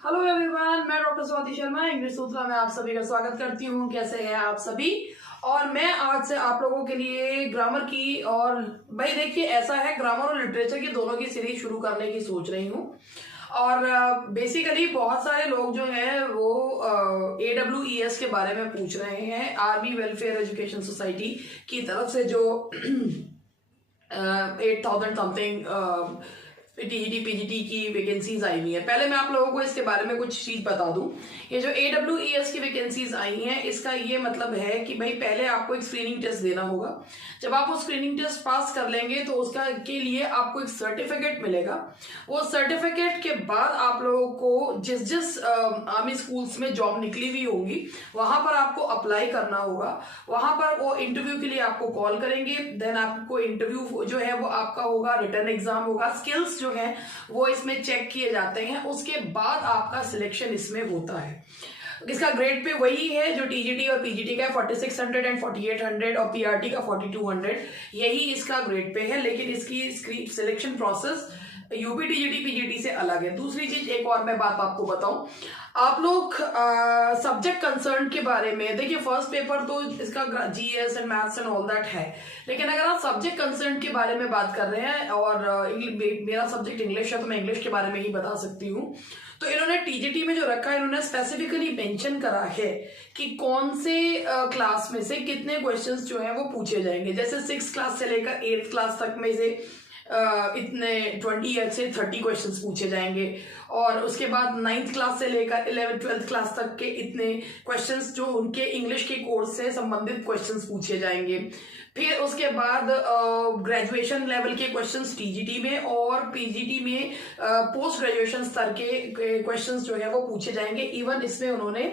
Hello everyone, मैं doctor Swati Sharma English सूत्रा में आप सभी का स्वागत करती हूँ। कैसे हैं आप सभी? और मैं आज से आप लोगों के लिए ग्रामर की और भाई देखिए ऐसा है, ग्रामर और लिटरेचर की दोनों की सीरीज शुरू करने की सोच रही हूँ। और बेसिकली बहुत सारे लोग जो हैं वो AWES के बारे में पूछ रहे हैं, आर्मी वेलफेयर एजुकेशन सोसाइटी की तरफ से जो 8,000 समथिंग TGT PGT की वैकेंसीज आई हुई है। पहले मैं आप लोगों को इसके बारे में कुछ चीज बता दूं। ये जो AWES की वैकेंसीज आई हैं, इसका ये मतलब है कि भाई पहले आपको एक स्क्रीनिंग टेस्ट देना होगा। जब आप वो स्क्रीनिंग टेस्ट पास कर लेंगे तो उसका के लिए आपको एक सर्टिफिकेट मिलेगा। वो सर्टिफिकेट के बाद आप लोगों को जिस जिस आर्मी स्कूल्स में जॉब निकली हुई होंगी वहां पर आपको अप्लाई करना होगा। वहां पर वो इंटरव्यू के लिए आपको कॉल करेंगे। देन आपको इंटरव्यू जो है वो आपका होगा, रिटर्न एग्जाम होगा, स्किल्स जो है वो इसमें चेक किए जाते हैं। उसके बाद आपका सिलेक्शन इसमें होता है। इसका ग्रेड पे वही है जो TGT और PGT का 4600 एंड 4800 और PRT का 4200, यही इसका ग्रेड पे है। लेकिन इसकी selection process UP TGT PGT से अलग है। दूसरी चीज एक और मैं बात आपको बताऊं, आप लोग सब्जेक्ट कंसर्न के बारे में देखिए, फर्स्ट पेपर तो इसका GS and maths and all that है। लेकिन अगर आप सब्जेक्ट कंसर्न के बारे में बात कर रहे हैं और मेरा सब्जेक्ट इंग्लिश है तो मैं इंग्लिश के बारे में ही बता सकती हूँ। तो इन्होंने TGT में जो रखा है, इन्होंने स्पेसिफिकली मेंशन करा है कि कौन से क्लास में से कितने क्वेश्चंस जो हैं वो पूछे जाएंगे। जैसे 6th क्लास से लेकर 8th क्लास तक में से इतने 20 से 30 क्वेश्चंस पूछे जाएंगे। और उसके बाद 9th क्लास से लेकर 11th 12th क्लास तक के इतने क्वेश्चंस जो उनके इंग्लिश के कोर्स से संबंधित क्वेश्चंस पूछे जाएंगे। फिर उसके बाद ग्रेजुएशन लेवल के क्वेश्चंस TGT में और PGT में पोस्ट ग्रेजुएशन स्तर के क्वेश्चंस जो है वो पूछे जाएंगे। इवन इसमें उन्होंने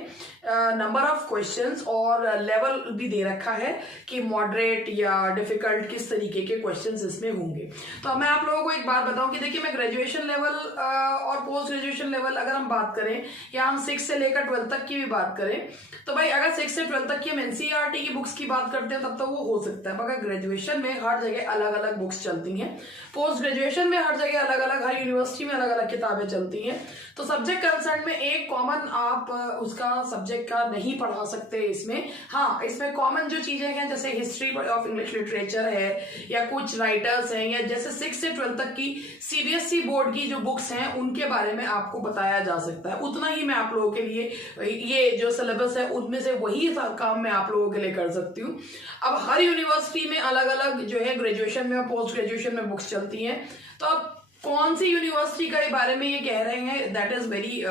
नंबर ऑफ क्वेश्चंस और लेवल भी दे रखा है कि मॉडरेट या डिफिकल्ट किस तरीके के क्वेश्चंस इसमें होंगे। तो मैं आप लोगों को एक बात बताऊं कि देखिए, मैं ग्रेजुएशन लेवल और पोस्ट ग्रेजुएशन लेवल अगर हम बात करें या हम 6 से लेकर 12 तक की भी बात करें, तो भाई अगर 6 से 12 तक की हम NCERT की बुक्स की बात करते हैं तब तो वो हो सकता है। मगर ग्रेजुएशन में हर जगह अलग अलग बुक्स चलती हैं, पोस्ट ग्रेजुएशन में हर जगह अलग अलग, हर यूनिवर्सिटी में अलग अलग किताबें चलती हैं। तो सब्जेक्ट कंसर्न में एक कॉमन आप उसका सब्जेक्ट का नहीं पढ़ा सकते इसमें। हाँ, इसमें कॉमन जो चीजें हैं जैसे हिस्ट्री ऑफ इंग्लिश लिटरेचर है या कुछ राइटर्स हैं या जैसे 6 से 12 तक की CBSE बोर्ड की जो बुक्स हैं उनके बारे में आपको बताया जा सकता है। उतना ही मैं आप लोगों के लिए ये जो सिलेबस है उनमें से वही काम मैं आप लोगों के लिए कर सकती हूँ। अब हर यूनिवर्सिटी में अलग अलग जो है ग्रेजुएशन में और पोस्ट ग्रेजुएशन में बुक्स चलती हैं। तो अब कौन सी यूनिवर्सिटी के बारे में ये कह रहे हैं, दैट इज वेरी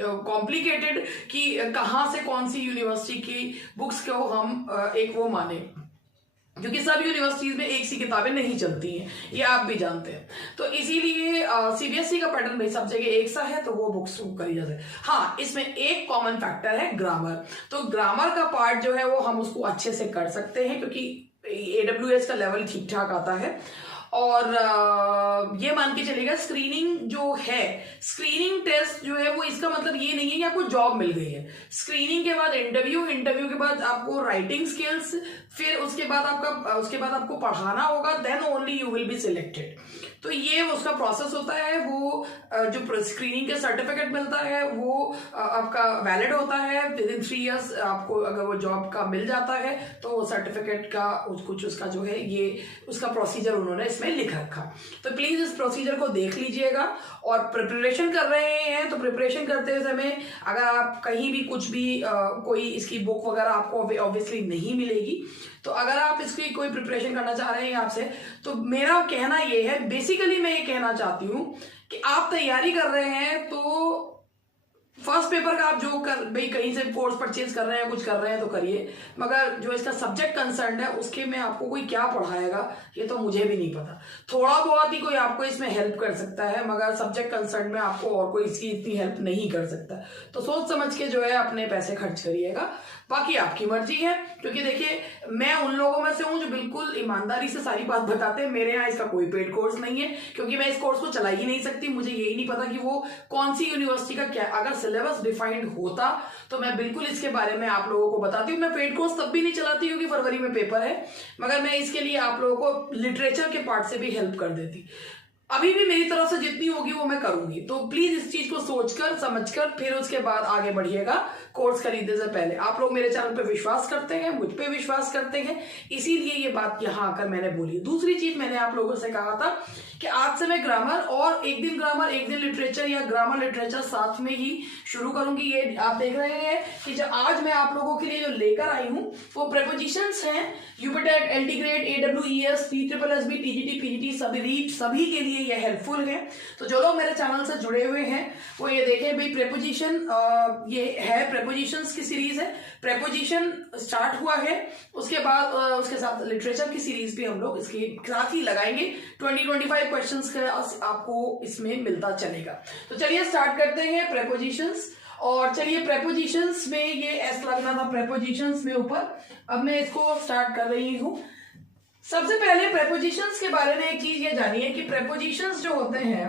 कॉम्प्लिकेटेड कि कहाँ से कौन सी यूनिवर्सिटी की बुक्स को हम एक वो माने, क्योंकि सब यूनिवर्सिटीज में एक सी किताबें नहीं चलती हैं, ये आप भी जानते हैं। तो इसीलिए CBSE का पैटर्न भाई सब जगह एक सा है, तो वो बुक्स करी जाती है। हाँ, इसमें एक कॉमन फैक्टर है ग्रामर। तो ग्रामर का पार्ट जो है वो हम उसको अच्छे से कर सकते हैं क्योंकि AWS का लेवल ठीक ठाक आता है। और ये मान के चलेगा स्क्रीनिंग जो है, स्क्रीनिंग टेस्ट जो है वो इसका मतलब ये नहीं है कि आपको जॉब मिल गई है। स्क्रीनिंग के बाद इंटरव्यू, इंटरव्यू के बाद आपको राइटिंग स्किल्स, फिर उसके बाद आपको पढ़ाना होगा, then only you will be selected. तो ये उसका प्रोसेस होता है। वो जो स्क्रीनिंग का सर्टिफिकेट मिलता है वो आपका वैलिड होता है। विद इन 3 years आपको अगर वो जॉब का मिल जाता है तो सर्टिफिकेट का कुछ उसका जो है ये उसका प्रोसीजर उन्होंने इसमें लिख रखा। तो प्लीज इस प्रोसीजर को देख लीजिएगा। और प्रिपरेशन कर रहे हैं तो प्रिपरेशन करते समय अगर आप कहीं भी कुछ भी कोई इसकी बुक वगैरह आपको ऑब्वियसली नहीं मिलेगी, तो अगर आप इसकी कोई प्रिपरेशन करना चाह रहे हैं आपसे, तो मेरा कहना ये है, बेसिकली मैं ये कहना चाहती हूं कि आप तैयारी कर रहे हैं तो फर्स्ट पेपर का आप जो कर भाई कहीं से कोर्स परचेज कर रहे हैं, कुछ कर रहे हैं तो करिए। मगर जो इसका सब्जेक्ट कंसर्न है उसके में आपको कोई क्या पढ़ाएगा ये तो मुझे भी नहीं पता। थोड़ा बहुत ही कोई आपको इसमें हेल्प कर सकता है, मगर सब्जेक्ट कंसर्न में आपको और कोई इसकी इतनी हेल्प नहीं कर सकता। तो सोच समझ के जो है अपने पैसे खर्च करिएगा, बाकी आपकी मर्जी है। क्योंकि देखिए, मैं उन लोगों में से हूं जो बिल्कुल ईमानदारी से सारी बात बताते हैं। मेरे यहाँ इसका कोई पेड कोर्स नहीं है क्योंकि मैं इस कोर्स को चला ही नहीं सकती। मुझे यही नहीं पता कि वो कौन सी यूनिवर्सिटी का क्या, अगर सिलेबस डिफाइंड होता तो मैं बिल्कुल इसके बारे में आप लोगों को बताती हूँ। मैं पेड कोर्स तब भी नहीं चलाती क्योंकि फरवरी में पेपर है, मगर मैं इसके लिए आप लोगों को लिटरेचर के पार्ट से भी हेल्प कर देती। अभी भी मेरी तरफ से जितनी होगी वो मैं करूंगी। तो प्लीज इस चीज को सोचकर समझकर फिर उसके बाद आगे बढ़िएगा। कोर्स खरीदने से पहले आप लोग मेरे चैनल पे विश्वास करते हैं, मुझ पे विश्वास करते हैं, इसीलिए ये बात यहां आकर मैंने बोली। दूसरी चीज मैंने आप लोगों से कहा था कि आज से मैं ग्रामर और एक दिन ग्रामर एक दिन लिटरेचर या ग्रामर लिटरेचर साथ में ही शुरू करूंगी। ये आप देख रहे हैं कि जो आज मैं आप लोगों के लिए जो लेकर आई हूं वो प्रेपोजिशंस हैं। UPTET, LT grade, AWES, PSSB, TGT, PGT सभी के लिए ये हेल्पफुल है। तो जो लोग मेरे चैनल से जुड़े हुए हैं वो ये देखें भाई प्रेपोजिशन, ये है प्रेपोजिशंस की सीरीज है। प्रेपोजिशन स्टार्ट हुआ है, उसके बाद उसके साथ लिटरेचर की सीरीज भी हम लोग इसके साथ ही लगाएंगे। 20-25 क्वेश्चंस का आपको इसमें मिलता चलेगा। तो चलिए स्टार्ट करते हैं प्रेपोजिशंस। और चलिए प्रेपोजिशंस में ये एस लगना था प्रेपोजिशंस में ऊपर। अब मैं इसको स्टार्ट कर रही हूं। सबसे पहले प्रेपोजिशंस के बारे में एक चीज ये जानिए कि प्रेपोजिशंस जो होते हैं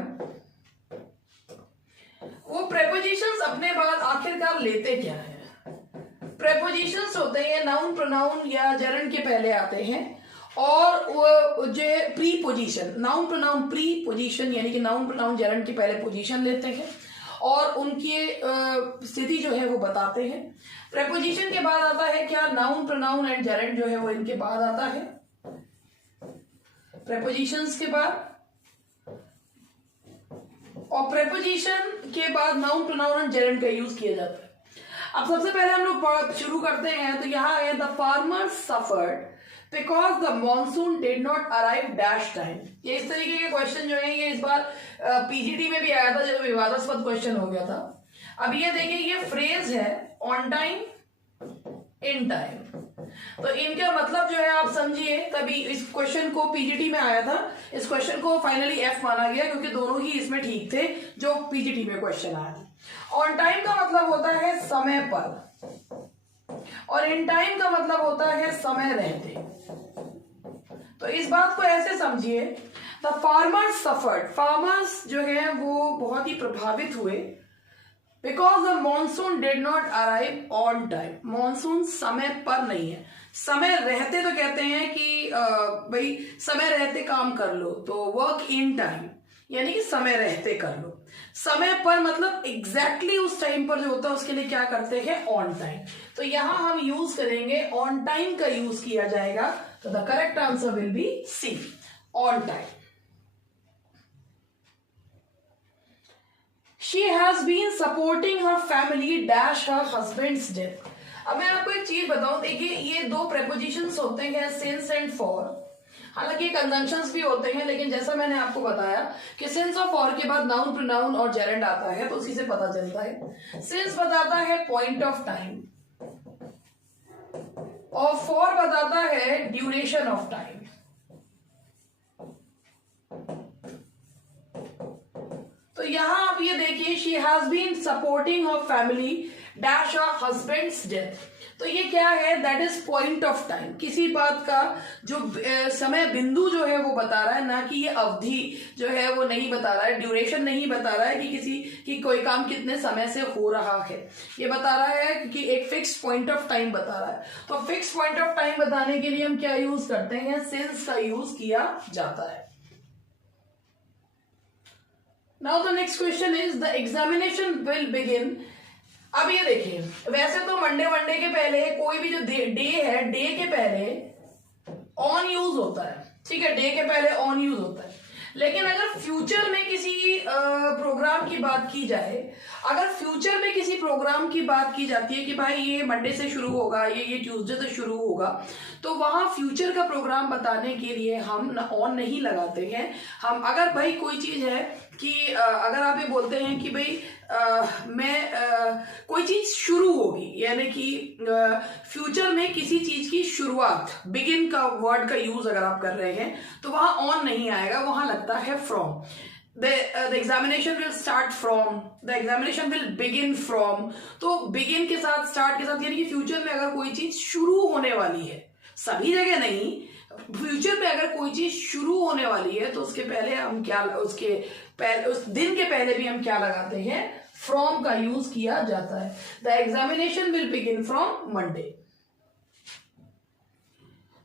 वो प्रेपोजिशंस अपने बाद आखिरकार लेते क्या है। प्रेपोजिशंस होते हैं नाउन, प्रोनाउन या जेरंड के पहले आते हैं। और वो जो pre position, noun pronoun pre position यानी कि नाउन प्रोनाउन जेरंड के पहले पोजीशन लेते हैं और उनकी स्थिति जो है वो बताते हैं। प्रेपोजिशन के बाद आता है क्या, नाउन प्रोनाउन एंड जेरंड जो है वो इनके बाद आता है। प्रेपोजिशंस के बाद और प्रेपोजिशन के बाद नाउन प्रोनाउन एंड जेरंड का यूज किया जाता है। अब सबसे पहले हम लोग शुरू करते हैं। तो यहाँ है the farmer suffered because the monsoon did not arrive dash time. ये इस तरीके के क्वेश्चन जो है ये इस बार पीजीटी में भी आया था जब विवादास्पद क्वेश्चन हो गया था। अब ये देखिए ये फ्रेज है ऑन टाइम, इन टाइम। तो इनका मतलब जो है आप समझिए, तभी इस क्वेश्चन को पीजीटी में आया था, इस क्वेश्चन को फाइनली एफ माना गया क्योंकि दोनों ही इसमें ठीक थे जो पीजीटी में क्वेश्चन आया था। ऑन टाइम का मतलब होता है समय पर और इन टाइम का मतलब होता है समय रहते। तो इस बात को ऐसे समझिए, द फार्मर्स सफर्ड, फार्मर्स जो है वो बहुत ही प्रभावित हुए because the monsoon did not arrive on time. Monsoon समय पर नहीं है, समय रहते तो कहते हैं कि भाई समय रहते काम कर लो, तो वर्क इन टाइम यानी कि समय रहते कर लो। समय पर मतलब एग्जैक्टली उस टाइम पर जो होता है उसके लिए क्या करते हैं, ऑन टाइम। तो यहां हम यूज करेंगे ऑन टाइम का यूज किया जाएगा। तो the correct answer will be C, on time. She has been supporting her family dash her husband's death। अब मैं आपको एक चीज बताऊं, देखिए ये दो प्रेपोजिशंस होते हैं सिंस एंड फॉर। हालांकि कंजंक्शंस भी होते हैं, लेकिन जैसा मैंने आपको बताया कि सिंस और फॉर के बाद नाउन प्रोनाउन और जेरेंड आता है तो उसी से पता चलता है। सिंस बताता है पॉइंट ऑफ टाइम और फॉर बताता है ड्यूरेशन ऑफ टाइम। तो यहां आप ये देखिए she has been supporting her family dash her husband's death. तो ये क्या है, that is point of time. किसी बात का जो समय बिंदु जो है वो बता रहा है, ना कि ये अवधि जो है वो नहीं बता रहा है, ड्यूरेशन नहीं बता रहा है कि किसी की कोई काम कितने समय से हो रहा है। ये बता रहा है कि एक फिक्स पॉइंट ऑफ टाइम बता रहा है। तो फिक्स पॉइंट ऑफ टाइम बताने के लिए हम क्या यूज करते हैं, सिंस का यूज किया जाता है। Now the next question is the examination will begin। अब ये देखिए, वैसे तो मंडे के पहले कोई भी जो डे है, डे के पहले ऑन यूज होता है, ठीक है, डे के पहले ऑन यूज होता है। लेकिन अगर फ्यूचर में किसी प्रोग्राम की बात की जाए, अगर फ्यूचर में किसी प्रोग्राम की बात की जाती है कि भाई ये मंडे से शुरू होगा, ये ट्यूसडे से शुरू होगा, तो वहां फ्यूचर का प्रोग्राम बताने के लिए हम ऑन नहीं लगाते हैं। हम अगर भाई कोई चीज है कि अगर आप ये बोलते हैं कि भाई कोई चीज शुरू होगी, यानी कि फ्यूचर में किसी चीज की शुरुआत, बिगिन का वर्ड का यूज अगर आप कर रहे हैं तो वहां ऑन नहीं आएगा, वहां लगता है from. The examination will start from, the examination will begin from। तो begin के साथ, start के साथ, यानी कि फ्यूचर में अगर कोई चीज शुरू होने वाली है, सभी जगह नहीं, फ्यूचर में अगर कोई चीज शुरू होने वाली है तो उसके पहले हम क्या, उस दिन के पहले भी हम क्या लगाते हैं, फ्रॉम का यूज किया जाता है। The examination will begin from Monday.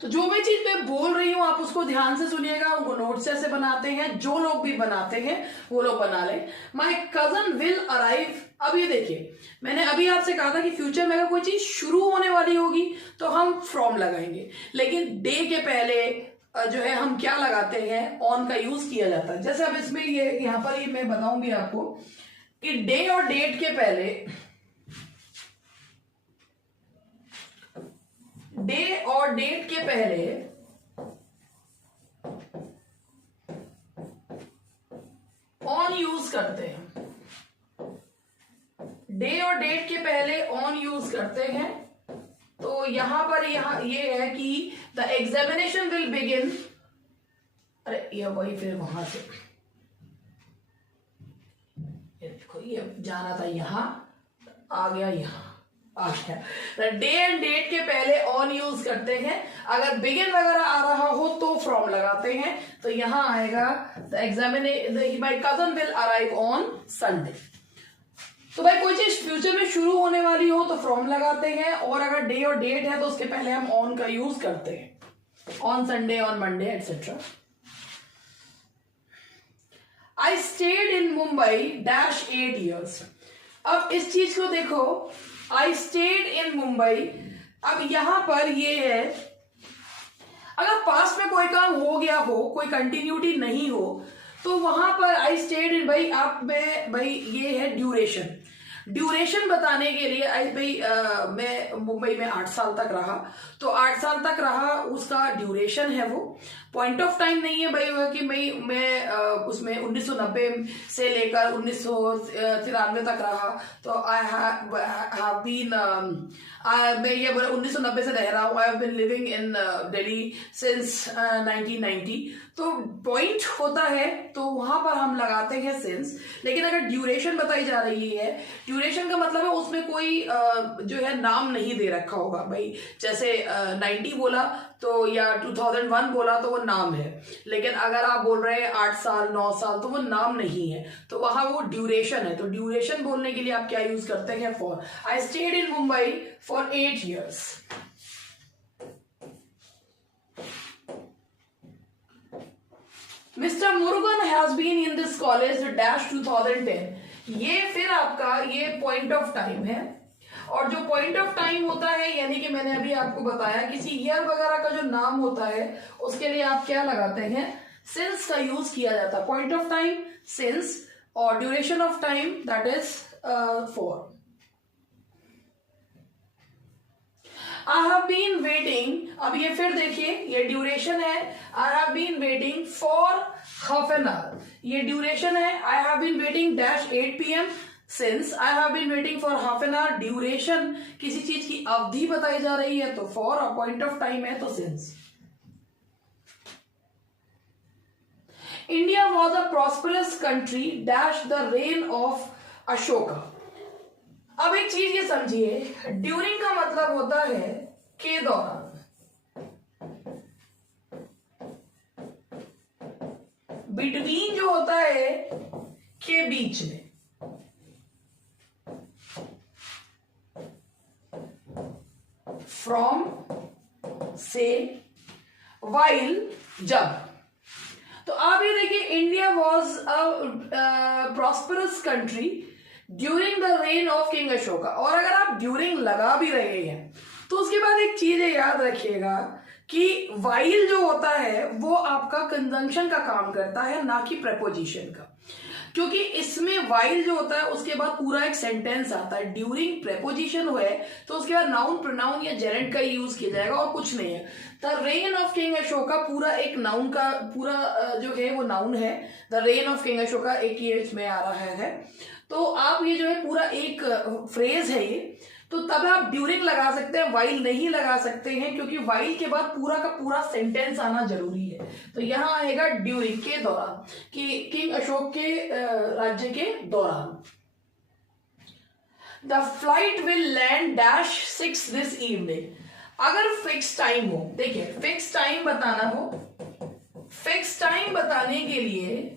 तो जो भी चीज मैं बोल रही हूं आप उसको ध्यान से सुनिएगा। वो नोट्स ऐसे बनाते हैं, जो लोग भी बनाते हैं वो लोग बना लें। My cousin will arrive. अब ये देखिए, मैंने अभी आपसे कहा था कि फ्यूचर में अगर कोई चीज शुरू होने वाली होगी तो हम फ्रॉम लगाएंगे, लेकिन डे के पहले जो है हम क्या लगाते हैं, ऑन का यूज किया जाता है। जैसे अब इसमें ये यहां पर ये मैं बताऊं भी आपको कि डे और डेट के पहले, डे और डेट के पहले ऑन यूज करते हैं। डे और डेट के पहले ऑन यूज करते हैं। तो यहां पर यहां ये है कि द एग्जामिनेशन विल बिगिन। अरे ये वही फिर वहां से ये देखो, ये जाना था यहां, आ गया यहां आ गया। डे एंड डेट के पहले ऑन यूज करते हैं। अगर बिगिन वगैरह आ रहा हो तो फ्रॉम लगाते हैं। तो यहां आएगा the examination, my cousin will arrive on Sunday. तो भाई कोई चीज फ्यूचर में शुरू होने वाली हो तो फ्रॉम लगाते हैं, और अगर डे और डेट है तो उसके पहले हम ऑन का यूज करते हैं। On Sunday, on Monday etcetera. I stayed in Mumbai dash 8 years। अब इस चीज को देखो, आई स्टेड इन मुंबई। अब यहां पर ये है, अगर पास्ट में कोई काम हो गया हो, कोई कंटिन्यूटी नहीं हो, तो वहां पर आई स्टेड इन, भाई आप में भाई ये है ड्यूरेशन। ड्यूरेशन बताने के लिए मैं मुंबई में 8 साल तक रहा, तो 8 साल तक रहा उसका ड्यूरेशन है। वो पॉइंट ऑफ टाइम नहीं है भाई कि मैं उसमें 1990 से लेकर 1993 तक रहा। तो आई हैव बीन, मैं ये बोला 1990 से रह रहा हूँ। I have been living in Delhi since 1990। तो पॉइंट होता है तो वहां पर हम लगाते हैं सिंस। लेकिन अगर ड्यूरेशन बताई जा रही है, ड्यूरेशन का मतलब है उसमें कोई जो है नाम नहीं दे रखा होगा भाई। जैसे 90 बोला तो या 2001 बोला तो वो नाम है, लेकिन अगर आप बोल रहे हैं 8 साल 9 साल तो वो नाम नहीं है, तो वहां वो ड्यूरेशन है। तो ड्यूरेशन बोलने के लिए आप क्या यूज करते हैं, for. I stayed in Mumbai for 8 years। Mister Murugan has been in this college dash 2010। ये फिर आपका ये पॉइंट ऑफ टाइम है, और जो पॉइंट ऑफ टाइम होता है यानी कि मैंने अभी आपको बताया किसी ईयर वगैरह का जो नाम होता है उसके लिए आप क्या लगाते हैं, सिंस का यूज किया जाता है। पॉइंट ऑफ टाइम सिंस, और duration of time that is for. I have been waiting. अब ये फिर देखिए, ये ड्यूरेशन है। I have been waiting for half an hour, ये ड्यूरेशन है। I have been waiting dash 8 PM since I have been waiting for half an hour. Duration किसी चीज की अवधि बताई जा रही है तो फॉर, और पॉइंट ऑफ टाइम है तो since. India was a prosperous country dash the rain of Ashoka. अब एक चीज ये समझिए, ड्यूरिंग का मतलब होता है के दौरान, बिटवीन जो होता है के बीच में, फ्रॉम से, वाइल जब। तो आप ये देखिए, India was a prosperous country during the rain of king Ashoka. और अगर आप ड्यूरिंग लगा भी रहे हैं तो उसके बाद एक चीज याद रखिएगा कि वाइल जो होता है वो आपका कंजंक्शन का काम करता है, ना कि प्रेपोजिशन का। क्योंकि इसमें वाइल जो होता है उसके बाद पूरा एक सेंटेंस आता है। ड्यूरिंग प्रेपोजिशन हुए तो उसके बाद नाउन, प्रोनाउन या जेरेंट का यूज किया जाएगा और कुछ नहीं है। The rain of king Ashoka पूरा एक नाउन का, पूरा जो है वो नाउन है। The rain of king Ashoka एक ये इसमें आ रहा है। तो आप ये जो है पूरा एक फ्रेज है ये, तो तब आप ड्यूरिंग लगा सकते हैं, वाइल नहीं लगा सकते हैं, क्योंकि वाइल के बाद पूरा का पूरा सेंटेंस आना जरूरी है। तो यहां आएगा ड्यूरिंग, के दौरान, कि किंग अशोक के राज्य के दौरान। The flight will land dash 6 this evening. अगर फिक्स टाइम हो, देखिए फिक्स टाइम बताना हो, फिक्स टाइम बताने के लिए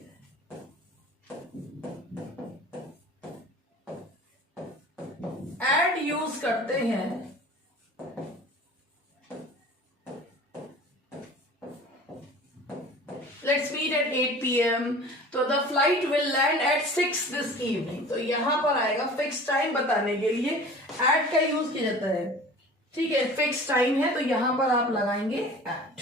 एड यूज करते हैं 8 PM, तो the flight will land at 6 this evening. तो यहां पर आएगा फिक्स टाइम बताने के लिए एट का यूज किया जाता है, ठीक है, फिक्स टाइम है तो यहां पर आप लगाएंगे एट।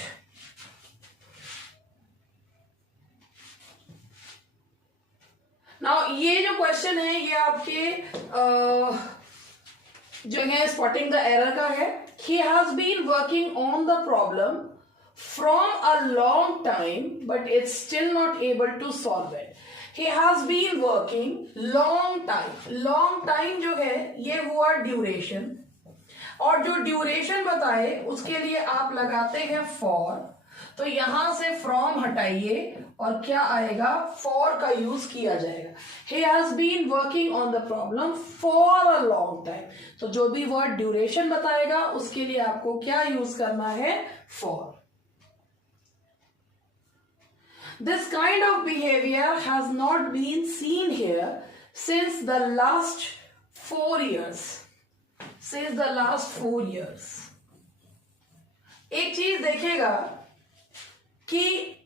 नाउ ये जो क्वेश्चन है ये आपके जो है स्पॉटिंग द एरर का है। He has been working on the problem from a long time but it's still not able to solve it. He has been working long time, long time जो है ये हुआ ड्यूरेशन, और जो duration बताए उसके लिए आप लगाते हैं फॉर, तो यहां से फ्रॉम हटाइए और क्या आएगा, फॉर का यूज किया जाएगा। He has been working on the problem for a long time, तो जो भी वर्ड ड्यूरेशन बताएगा उसके लिए आपको क्या यूज करना है, for. This kind of behaviour has not been seen here since the last 4 years, since the last 4 years। एक चीज देखेगा कि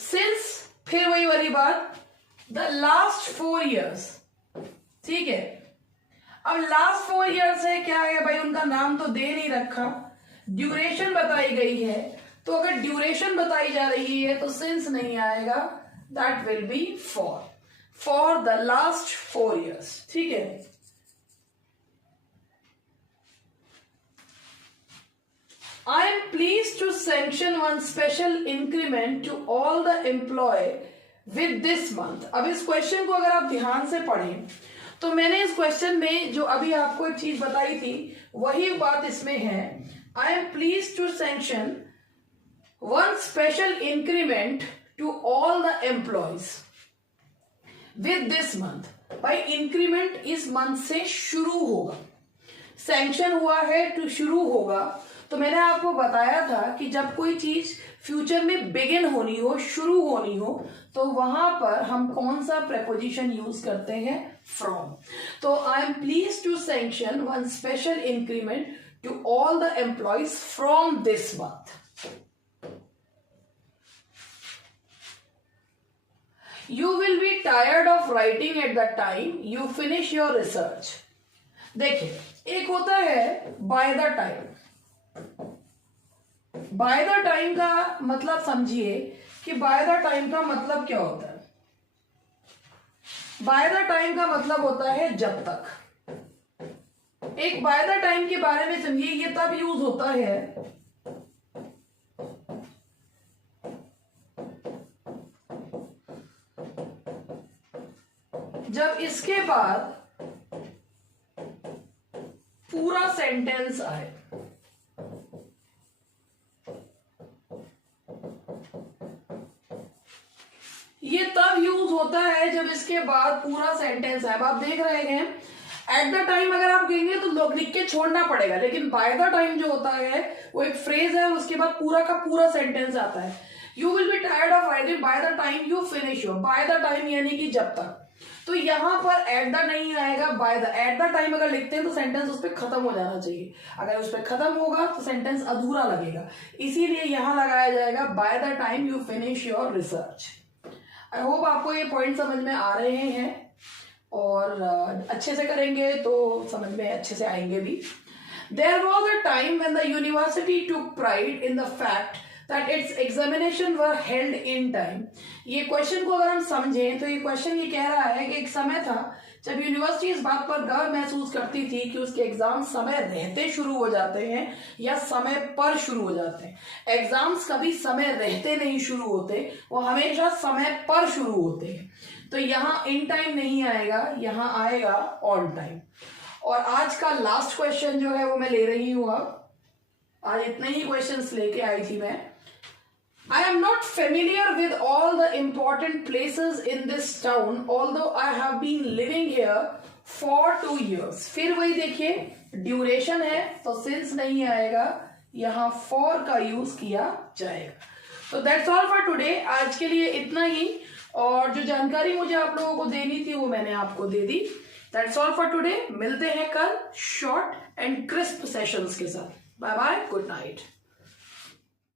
सिंस, फिर वही वाली बात, द लास्ट 4 years, ठीक है। अब लास्ट 4 years है, क्या है भाई, उनका नाम तो दे नहीं रखा, ड्यूरेशन बताई गई है, तो अगर ड्यूरेशन बताई जा रही है तो सिंस नहीं आएगा, that will be for the last 4 years, ठीक है। I am pleased to sanction one special increment to all the employee with this month। अब इस क्वेश्चन को अगर आप ध्यान से पढ़ें तो मैंने इस क्वेश्चन में जो अभी आपको एक चीज बताई थी वही बात इसमें है। I am pleased to sanction one special increment to all the employees with this month। भाई इंक्रीमेंट इस मंथ से शुरू होगा, सैंक्शन हुआ है तो शुरू होगा। तो मैंने आपको बताया था कि जब कोई चीज फ्यूचर में बिगिन होनी हो, शुरू होनी हो, तो वहां पर हम कौन सा प्रेपोजिशन यूज करते हैं, फ्रॉम। तो I am please to sanction one special increment to all the employees from this month. You will be tired of writing at the time you finish your research. देखिए, एक होता है by the time. By the time का मतलब समझिए कि bye the time का मतलब क्या होता है। बाय द टाइम का मतलब होता है जब तक। एक बाय द टाइम के बारे में समझिए, ये तब यूज होता है जब इसके बाद पूरा सेंटेंस आए। ये तब यूज होता है जब इसके बाद पूरा सेंटेंस है। अब आप देख रहे हैं एट द टाइम अगर आप कहेंगे तो लोग लिख के छोड़ना पड़ेगा, लेकिन बाय द टाइम जो होता है वो एक फ्रेज है, उसके बाद पूरा का पूरा सेंटेंस आता है। You will be tired of writing by the time you finish your. Bye the time यानी कि जब तक। तो यहां पर एट द नहीं आएगा, by the. Eight the time अगर लिखते हैं तो सेंटेंस उस पर खत्म हो जाना चाहिए, अगर उस पर खत्म होगा तो सेंटेंस अधूरा लगेगा, इसीलिए यहां लगाया जाएगा bye the time you finish your research. I hope आपको ये पॉइंट समझ में आ रहे हैं, और अच्छे से करेंगे तो समझ में अच्छे से आएंगे भी। There was a time when the university took pride in the fact that its examination were held in time। ये क्वेश्चन को अगर हम समझें तो ये क्वेश्चन ये कह रहा है कि एक समय था जब यूनिवर्सिटी इस बात पर गर्व महसूस करती थी कि उसके एग्जाम समय रहते शुरू हो जाते हैं या समय पर शुरू हो जाते हैं। एग्जाम्स कभी समय रहते नहीं शुरू होते, वो हमेशा समय पर शुरू होते हैं। तो यहाँ इन टाइम नहीं आएगा, यहाँ आएगा ऑन टाइम। और आज का लास्ट क्वेश्चन जो है वो मैं ले रही हूँ। अब आज इतने ही क्वेश्चंस लेके आई थी मैं। I am not familiar with all the important places in this town, although I have been living here for 2 years। फिर वही देखिए, ड्यूरेशन है तो सिंस नहीं आएगा, यहाँ for का यूज किया जाएगा। तो दैट्स ऑल फॉर टुडे। आज के लिए इतना ही, और जो जानकारी मुझे आप लोगों को देनी थी वो मैंने आपको दे दी। That's all for today. मिलते हैं कल शॉर्ट एंड क्रिस्प सेशंस के साथ। Bye bye, good night.